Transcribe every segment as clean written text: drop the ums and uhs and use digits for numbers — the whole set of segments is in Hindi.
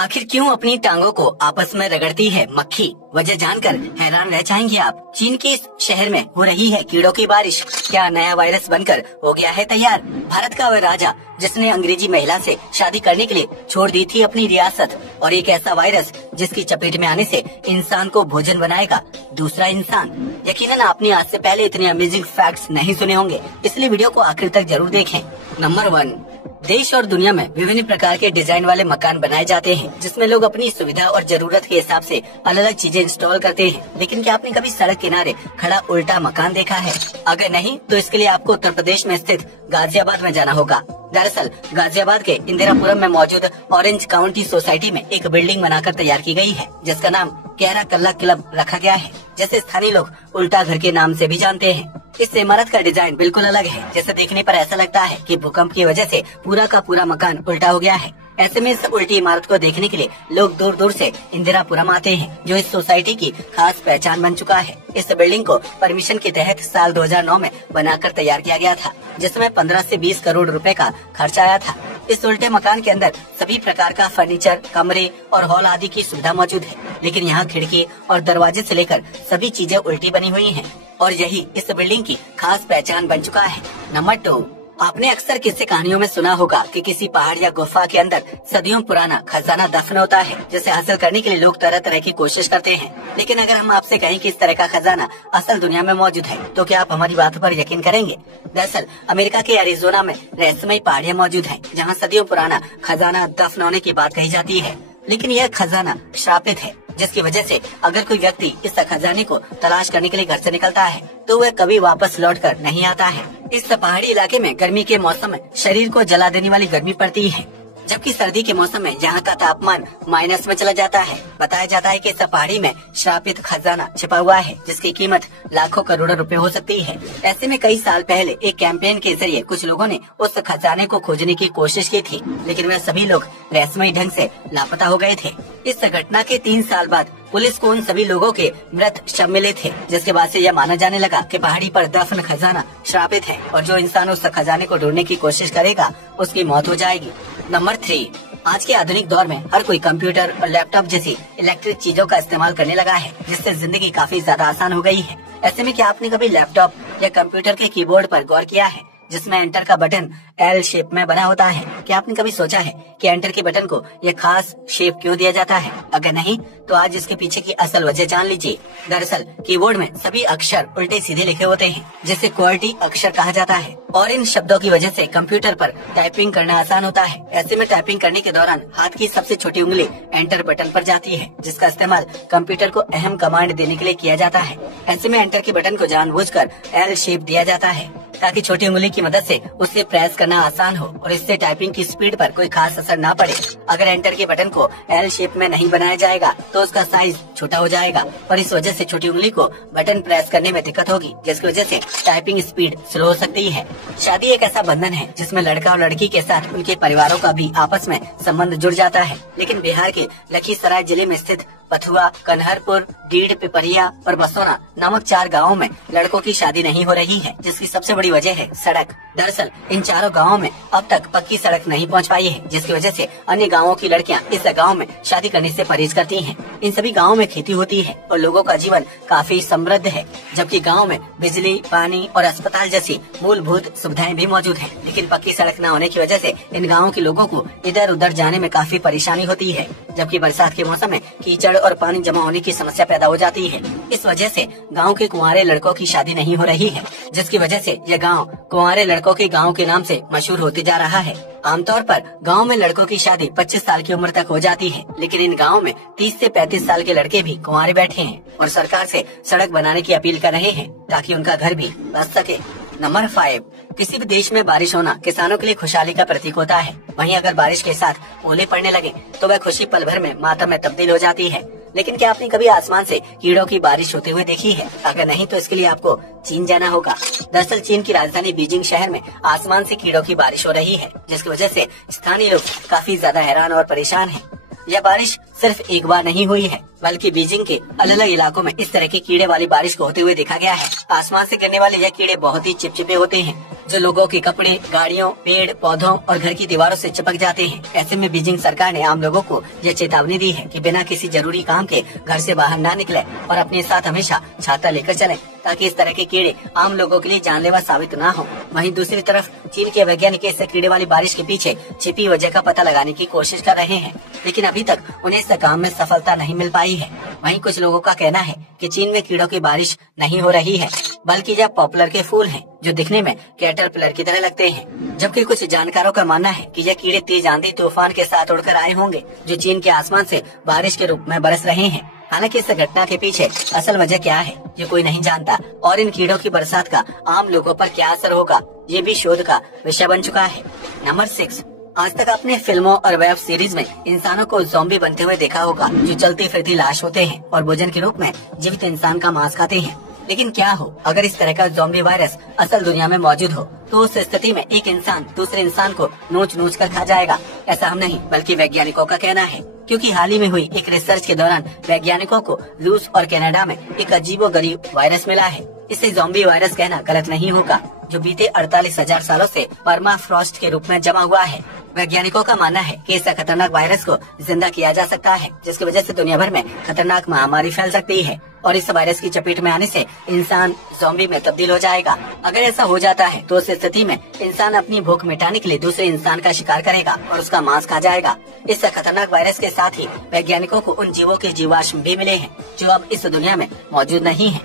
आखिर क्यों अपनी टांगों को आपस में रगड़ती है मक्खी? वजह जानकर हैरान रह जाएंगे आप। चीन के इस शहर में हो रही है कीड़ों की बारिश। क्या नया वायरस बनकर हो गया है तैयार? भारत का वह राजा जिसने अंग्रेजी महिला से शादी करने के लिए छोड़ दी थी अपनी रियासत, और एक ऐसा वायरस जिसकी चपेट में आने से इंसान को भोजन बनाएगा दूसरा इंसान। यकीनन आपने आज से पहले इतने अमेजिंग फैक्ट्स नहीं सुने होंगे, इसलिए वीडियो को आखिर तक जरूर देखें। नंबर 1, देश और दुनिया में विभिन्न प्रकार के डिजाइन वाले मकान बनाए जाते हैं, जिसमें लोग अपनी सुविधा और जरूरत के हिसाब से अलग अलग चीजें इंस्टॉल करते हैं। लेकिन क्या आपने कभी सड़क किनारे खड़ा उल्टा मकान देखा है? अगर नहीं तो इसके लिए आपको उत्तर प्रदेश में स्थित गाजियाबाद में जाना होगा। दरअसल गाजियाबाद के इंदिरापुरम में मौजूद ऑरेंज काउंटी सोसाइटी में एक बिल्डिंग बनाकर तैयार की गई है, जिसका नाम कैरा कल्ला क्लब रखा गया है, जैसे स्थानीय लोग उल्टा घर के नाम से भी जानते हैं। इस इमारत का डिजाइन बिल्कुल अलग है, जैसे देखने पर ऐसा लगता है कि भूकंप की वजह से पूरा का पूरा मकान उल्टा हो गया है। ऐसे में इस उल्टी इमारत को देखने के लिए लोग दूर दूर से इंदिरापुरम आते हैं, जो इस सोसाइटी की खास पहचान बन चुका है। इस बिल्डिंग को परमिशन के तहत साल 2009 में बनाकर तैयार किया गया था, जिसमें 15 से 20 करोड़ रुपए का खर्च आया था। इस उल्टे मकान के अंदर सभी प्रकार का फर्नीचर, कमरे और हॉल आदि की सुविधा मौजूद है, लेकिन यहाँ खिड़की और दरवाजे से लेकर सभी चीजें उल्टी बनी हुई हैं, और यही इस बिल्डिंग की खास पहचान बन चुका है। नंबर 2, आपने अक्सर किस्से कहानियों में सुना होगा कि किसी पहाड़ या गुफा के अंदर सदियों पुराना खजाना दफन होता है, जिसे हासिल करने के लिए लोग तरह तरह की कोशिश करते हैं। लेकिन अगर हम आपसे कहें कि इस तरह का खजाना असल दुनिया में मौजूद है, तो क्या आप हमारी बात पर यकीन करेंगे? दरअसल अमेरिका के एरिजोना में रहस्यमयी पहाड़ियाँ मौजूद हैं, जहाँ सदियों पुराना खजाना दफन होने की बात कही जाती है। लेकिन यह खजाना श्रापित है, जिसकी वजह से अगर कोई व्यक्ति इस खजाने को तलाश करने के लिए घर से निकलता है, तो वह कभी वापस लौटकर नहीं आता है। इस पहाड़ी इलाके में गर्मी के मौसम में शरीर को जला देने वाली गर्मी पड़ती है, जबकि सर्दी के मौसम में यहाँ का तापमान माइनस में चला जाता है। बताया जाता है कि इस पहाड़ी में श्रापित खजाना छिपा हुआ है, जिसकी कीमत लाखों करोड़ों रुपए हो सकती है। ऐसे में कई साल पहले एक कैंपेन के जरिए कुछ लोगों ने उस खजाने को खोजने की कोशिश की थी, लेकिन वह सभी लोग रहस्यमयी ढंग से लापता हो गए थे। इस घटना के 3 साल बाद पुलिस को उन सभी लोगों के मृत शव मिले थे, जिसके बाद से यह माना जाने लगा कि पहाड़ी पर दफन खजाना श्रापित है, और जो इंसान उस खजाने को ढूंढने की कोशिश करेगा उसकी मौत हो जाएगी। नंबर 3, आज के आधुनिक दौर में हर कोई कंप्यूटर और लैपटॉप जैसी इलेक्ट्रिक चीजों का इस्तेमाल करने लगा है, जिससे जिंदगी काफी ज्यादा आसान हो गई है। ऐसे में क्या आपने कभी लैपटॉप या कंप्यूटर के कीबोर्ड पर गौर किया है, जिसमें एंटर का बटन एल शेप में बना होता है? क्या आपने कभी सोचा है कि एंटर के बटन को यह खास शेप क्यों दिया जाता है? अगर नहीं तो आज इसके पीछे की असल वजह जान लीजिए। दरअसल कीबोर्ड में सभी अक्षर उल्टे सीधे लिखे होते हैं, जिसे QWERTY अक्षर कहा जाता है, और इन शब्दों की वजह से कंप्यूटर पर टाइपिंग करना आसान होता है। ऐसे में टाइपिंग करने के दौरान हाथ की सबसे छोटी उंगली एंटर बटन पर जाती है, जिसका इस्तेमाल कंप्यूटर को अहम कमांड देने के लिए किया जाता है। ऐसे में एंटर के बटन को जानबूझकर एल शेप दिया जाता है, ताकि छोटी उंगली की मदद से उसे प्रेस करना आसान हो और इससे टाइपिंग की स्पीड पर कोई खास असर ना पड़े। अगर एंटर के बटन को एल शेप में नहीं बनाया जाएगा तो उसका साइज छोटा हो जाएगा, और इस वजह से छोटी उंगली को बटन प्रेस करने में दिक्कत होगी, जिसकी वजह से टाइपिंग स्पीड स्लो हो सकती है। शादी एक ऐसा बंधन है जिसमें लड़का और लड़की के साथ उनके परिवारों का भी आपस में संबंध जुड़ जाता है। लेकिन बिहार के लखीसराय जिले में स्थित पथुआ, कन्हरपुर, डीड, पिपरिया और बसोना नामक 4 गांवों में लड़कों की शादी नहीं हो रही है, जिसकी सबसे बड़ी वजह है सड़क। दरअसल इन चारों गांवों में अब तक पक्की सड़क नहीं पहुंच पाई है, जिसकी वजह से अन्य गांवों की लड़कियां इस गांव में शादी करने से परहेज करती हैं। इन सभी गांवों में खेती होती है और लोगों का जीवन काफी समृद्ध है, जबकि गांव में बिजली, पानी और अस्पताल जैसी मूलभूत सुविधाएं भी मौजूद है। लेकिन पक्की सड़क न होने की वजह से इन गाँवों के लोगों को इधर उधर जाने में काफी परेशानी होती है, जबकि बरसात के मौसम में कीचड़ और पानी जमा होने की समस्या पैदा हो जाती है। इस वजह से गांव के कुंवारे लड़कों की शादी नहीं हो रही है, जिसकी वजह से यह गांव कुंवारे लड़कों के गांव के नाम से मशहूर होते जा रहा है। आमतौर पर गांव में लड़कों की शादी 25 साल की उम्र तक हो जाती है, लेकिन इन गांव में 30 से 35 साल के लड़के भी कुंवारे बैठे हैं और सरकार से सड़क बनाने की अपील कर रहे हैं, ताकि उनका घर भी बस सके। नंबर 5, किसी भी देश में बारिश होना किसानों के लिए खुशहाली का प्रतीक होता है। वहीं अगर बारिश के साथ ओले पड़ने लगे तो वह खुशी पल भर में मातम में तब्दील हो जाती है। लेकिन क्या आपने कभी आसमान से कीड़ों की बारिश होते हुए देखी है? अगर नहीं तो इसके लिए आपको चीन जाना होगा। दरअसल चीन की राजधानी बीजिंग शहर में आसमान से कीड़ों की बारिश हो रही है, जिसकी वजह से स्थानीय लोग काफी ज्यादा हैरान और परेशान हैं। यह बारिश सिर्फ एक बार नहीं हुई है, बल्कि बीजिंग के अलग अलग इलाकों में इस तरह की कीड़े वाली बारिश को होते हुए देखा गया है। आसमान से गिरने वाले यह कीड़े बहुत ही चिपचिपे होते हैं, जो लोगों के कपड़े, गाड़ियों, पेड़ पौधों और घर की दीवारों से चिपक जाते हैं। ऐसे में बीजिंग सरकार ने आम लोगों को यह चेतावनी दी है कि बिना किसी जरूरी काम के घर से बाहर ना निकले और अपने साथ हमेशा छाता लेकर चलें, ताकि इस तरह के कीड़े आम लोगों के लिए जानलेवा साबित ना हो। वहीं दूसरी तरफ चीन के वैज्ञानिक इस कीड़े वाली बारिश के पीछे छिपी वजह का पता लगाने की कोशिश कर रहे हैं, लेकिन अभी तक उन्हें इस काम में सफलता नहीं मिल पाई है। वहीं कुछ लोगों का कहना है कि चीन में कीड़ों की बारिश नहीं हो रही है, बल्कि यह पॉपुलर के फूल हैं, जो दिखने में कैटरपिलर की तरह लगते हैं। जबकि कुछ जानकारों का मानना है कि यह कीड़े तेज आंधी तूफान के साथ उड़कर आए होंगे, जो चीन के आसमान से बारिश के रूप में बरस रहे हैं। हालांकि इस घटना के पीछे असल वजह क्या है, ये कोई नहीं जानता, और इन कीड़ों की बरसात का आम लोगों पर क्या असर होगा, ये भी शोध का विषय बन चुका है। नंबर 6, आज तक आपने फिल्मों और वेब सीरीज में इंसानों को ज़ॉम्बी बनते हुए देखा होगा, जो चलती फिरती लाश होते हैं और भोजन के रूप में जीवित इंसान का मांस खाते हैं। लेकिन क्या हो अगर इस तरह का ज़ॉम्बी वायरस असल दुनिया में मौजूद हो, तो उस स्थिति में एक इंसान दूसरे इंसान को नोच नोच कर खा जाएगा। ऐसा हम नहीं, बल्कि वैज्ञानिकों का कहना है, क्योंकि हाल ही में हुई एक रिसर्च के दौरान वैज्ञानिकों को रूस और कनाडा में एक अजीबोगरीब वायरस मिला है। इसे ज़ॉम्बी वायरस कहना गलत नहीं होगा, जो बीते 48,000 सालों से परमाफ्रॉस्ट के रूप में जमा हुआ है। वैज्ञानिकों का मानना है कि इस खतरनाक वायरस को जिंदा किया जा सकता है, जिसकी वजह से दुनिया भर में खतरनाक महामारी फैल सकती है, और इस वायरस की चपेट में आने से इंसान ज़ॉम्बी में तब्दील हो जाएगा। अगर ऐसा हो जाता है तो उस स्थिति में इंसान अपनी भूख मिटाने के लिए दूसरे इंसान का शिकार करेगा और उसका मांस खा जाएगा। इस खतरनाक वायरस के साथ ही वैज्ञानिकों को उन जीवों के जीवाश्म भी मिले हैं, जो अब इस दुनिया में मौजूद नहीं है।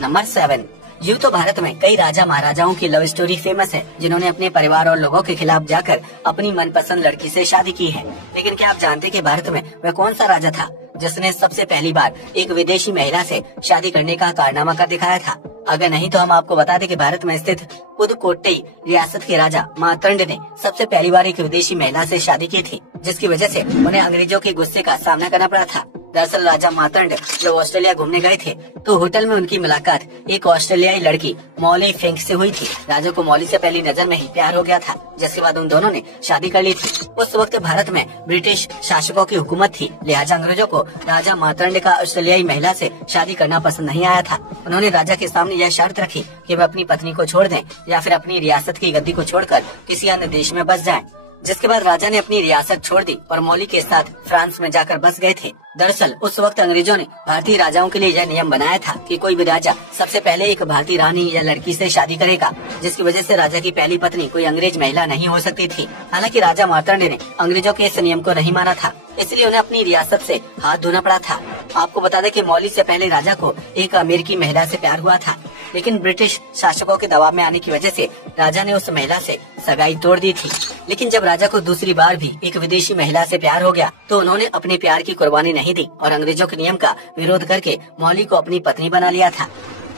नंबर 7, यूँ तो भारत में कई राजा महाराजाओं की लव स्टोरी फेमस है, जिन्होंने अपने परिवार और लोगों के खिलाफ जाकर अपनी मनपसंद लड़की से शादी की है। लेकिन क्या आप जानते कि भारत में वह कौन सा राजा था जिसने सबसे पहली बार एक विदेशी महिला से शादी करने का कारनामा कर दिखाया था? अगर नहीं तो हम आपको बता दें कि भारत में स्थित पुदुकोट्टई रियासत के राजा मार्तंड ने सबसे पहली बार एक विदेशी महिला से शादी की थी, जिसकी वजह से उन्हें अंग्रेजों के गुस्से का सामना करना पड़ा था। दरअसल राजा मार्तंड जब ऑस्ट्रेलिया घूमने गए थे, तो होटल में उनकी मुलाकात एक ऑस्ट्रेलियाई लड़की मॉली फिंक से हुई थी। राजा को मॉली से पहली नजर में ही प्यार हो गया था, जिसके बाद उन दोनों ने शादी कर ली थी। उस वक्त भारत में ब्रिटिश शासकों की हुकूमत थी, लिहाजा अंग्रेजों को राजा मार्तंड का ऑस्ट्रेलियाई महिला से शादी करना पसंद नहीं आया था। उन्होंने राजा के सामने यह शर्त रखी कि वह अपनी पत्नी को छोड़ दें या फिर अपनी रियासत की गद्दी को छोड़कर किसी अन्य देश में बस जाएं। जिसके बाद राजा ने अपनी रियासत छोड़ दी और मौली के साथ फ्रांस में जाकर बस गए थे। दरअसल उस वक्त अंग्रेजों ने भारतीय राजाओं के लिए यह नियम बनाया था कि कोई भी राजा सबसे पहले एक भारतीय रानी या लड़की से शादी करेगा, जिसकी वजह से राजा की पहली पत्नी कोई अंग्रेज महिला नहीं हो सकती थी। हालांकि राजा मार्तंड ने अंग्रेजों के इस नियम को नहीं माना था, इसलिए उन्हें अपनी रियासत से हाथ धोना पड़ा था। आपको बता दें कि मौली से पहले राजा को एक अमेरिकी महिला से प्यार हुआ था, लेकिन ब्रिटिश शासकों के दबाव में आने की वजह से राजा ने उस महिला से सगाई तोड़ दी थी। लेकिन जब राजा को दूसरी बार भी एक विदेशी महिला से प्यार हो गया, तो उन्होंने अपने प्यार की कुर्बानी नहीं दी और अंग्रेजों के नियम का विरोध करके मौली को अपनी पत्नी बना लिया था।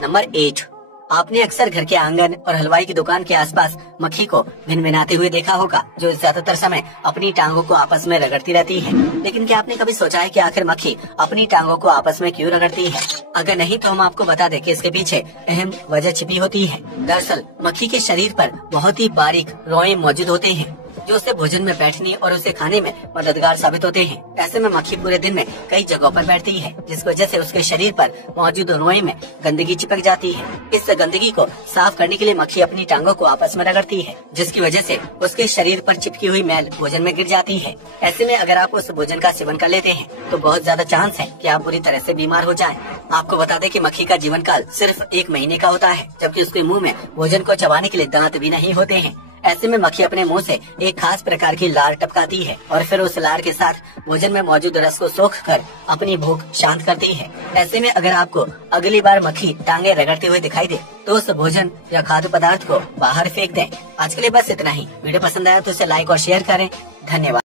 नंबर 8, आपने अक्सर घर के आंगन और हलवाई की दुकान के आसपास मक्खी को भिनभिनाते हुए देखा होगा, जो ज्यादातर समय अपनी टांगों को आपस में रगड़ती रहती है। लेकिन क्या आपने कभी सोचा है कि आखिर मक्खी अपनी टांगों को आपस में क्यों रगड़ती है? अगर नहीं तो हम आपको बता दें कि इसके पीछे अहम वजह छिपी होती है। दरअसल मक्खी के शरीर पर बहुत ही बारीक रोए मौजूद होते हैं, जो उसे भोजन में बैठने और उसे खाने में मददगार साबित होते हैं। ऐसे में मक्खी पूरे दिन में कई जगहों पर बैठती है, जिस वजह से उसके शरीर पर मौजूद रोए में गंदगी चिपक जाती है। इस गंदगी को साफ करने के लिए मक्खी अपनी टांगों को आपस में रगड़ती है, जिसकी वजह से उसके शरीर पर चिपकी हुई मैल भोजन में गिर जाती है। ऐसे में अगर आप उस भोजन का सेवन कर लेते हैं तो बहुत ज्यादा चांस है कि आप बुरी तरह से बीमार हो जाएं। आपको बता दें कि मक्खी का जीवन काल सिर्फ 1 महीने का होता है, जबकि उसके मुंह में भोजन को चबाने के लिए दांत भी नहीं होते हैं। ऐसे में मक्खी अपने मुंह से एक खास प्रकार की लार टपकाती है और फिर उस लार के साथ भोजन में मौजूद रस को सोख कर अपनी भूख शांत करती है। ऐसे में अगर आपको अगली बार मक्खी टांगे रगड़ते हुए दिखाई दे तो उस भोजन या खाद्य पदार्थ को बाहर फेंक दें। आज के लिए बस इतना ही। वीडियो पसंद आया तो इसे लाइक और शेयर करें। धन्यवाद।